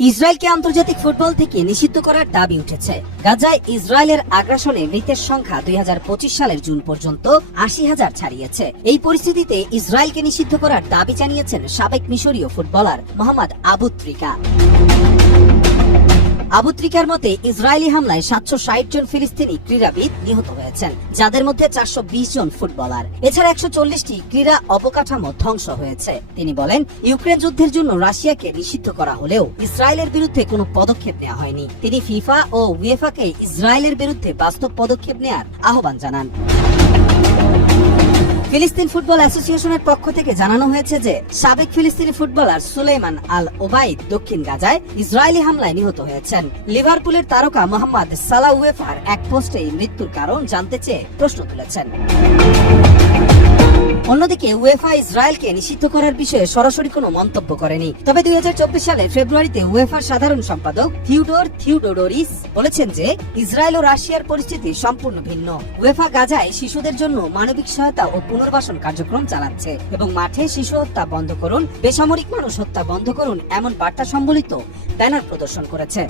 ইসরায়েলকে আন্তর্জাতিক ফুটবল থেকে নিষিদ্ধ করার দাবি উঠেছে। গাজায় ইসরায়েলের আগ্রাসনে মৃতের সংখ্যা দুই হাজার পঁচিশ সালের জুন পর্যন্ত আশি হাজার ছাড়িয়েছে। এই পরিস্থিতিতে ইসরায়েলকে নিষিদ্ধ করার দাবি জানিয়েছেন সাবেক মিশরীয় ফুটবলার মোহাম্মদ আবুত্রিকা আবুত্রিকার মতে ইসরায়েলি হামলায় সাতশো ষাট জন ফিলিস্তিনি ক্রীড়াবিদ নিহত হয়েছেন, যাদের মধ্যে চারশো বিশ জন ফুটবলার। এছাড়া একশো চল্লিশটি ক্রীড়া অবকাঠামো ধ্বংস হয়েছে। তিনি বলেন, ইউক্রেন যুদ্ধের জন্য রাশিয়াকে নিষিদ্ধ করা হলেও ইসরায়েলের বিরুদ্ধে কোনো পদক্ষেপ নেওয়া হয়নি। তিনি ফিফা ও উয়েফাকে ইসরায়েলের বিরুদ্ধে বাস্তব পদক্ষেপ নেয়ার আহ্বান জানান। ফিলিস্তিন ফুটবল অ্যাসোসিয়েশনের পক্ষ থেকে জানানো হয়েছে যে, সাবেক ফিলিস্তিনি ফুটবলার সুলেমান আল ওবাইদ দক্ষিণ গাজায় ইসরায়েলি হামলায় নিহত হয়েছেন। লিভারপুলের তারকা মোহাম্মদ সালা উয়েফার এক পোস্টে মৃত্যুর কারণ জানতে চেয়ে প্রশ্ন তুলেছেন। অন্যদিকে উয়েফা ইসরায়েলকে নিষিদ্ধ করার বিষয়ে সরাসরি কোনো মন্তব্য করেনি। তবে দুই হাজার চব্বিশ সালে ফেব্রুয়ারিতে উয়েফার সাধারণ সম্পাদক থিউডোর থিউডোডোরিস বলেছেন যে ইসরায়েল ও রাশিয়ার পরিস্থিতি সম্পূর্ণ ভিন্ন। উয়েফা গাজায় শিশুদের জন্য মানবিক সহায়তা ও পুনর্বাসন কার্যক্রম চালাচ্ছে এবং মাঠে শিশু হত্যা বন্ধ করুন, বেসামরিক মানুষ হত্যা বন্ধ করুন এমন বার্তা সম্বলিত ব্যানার প্রদর্শন করেছে।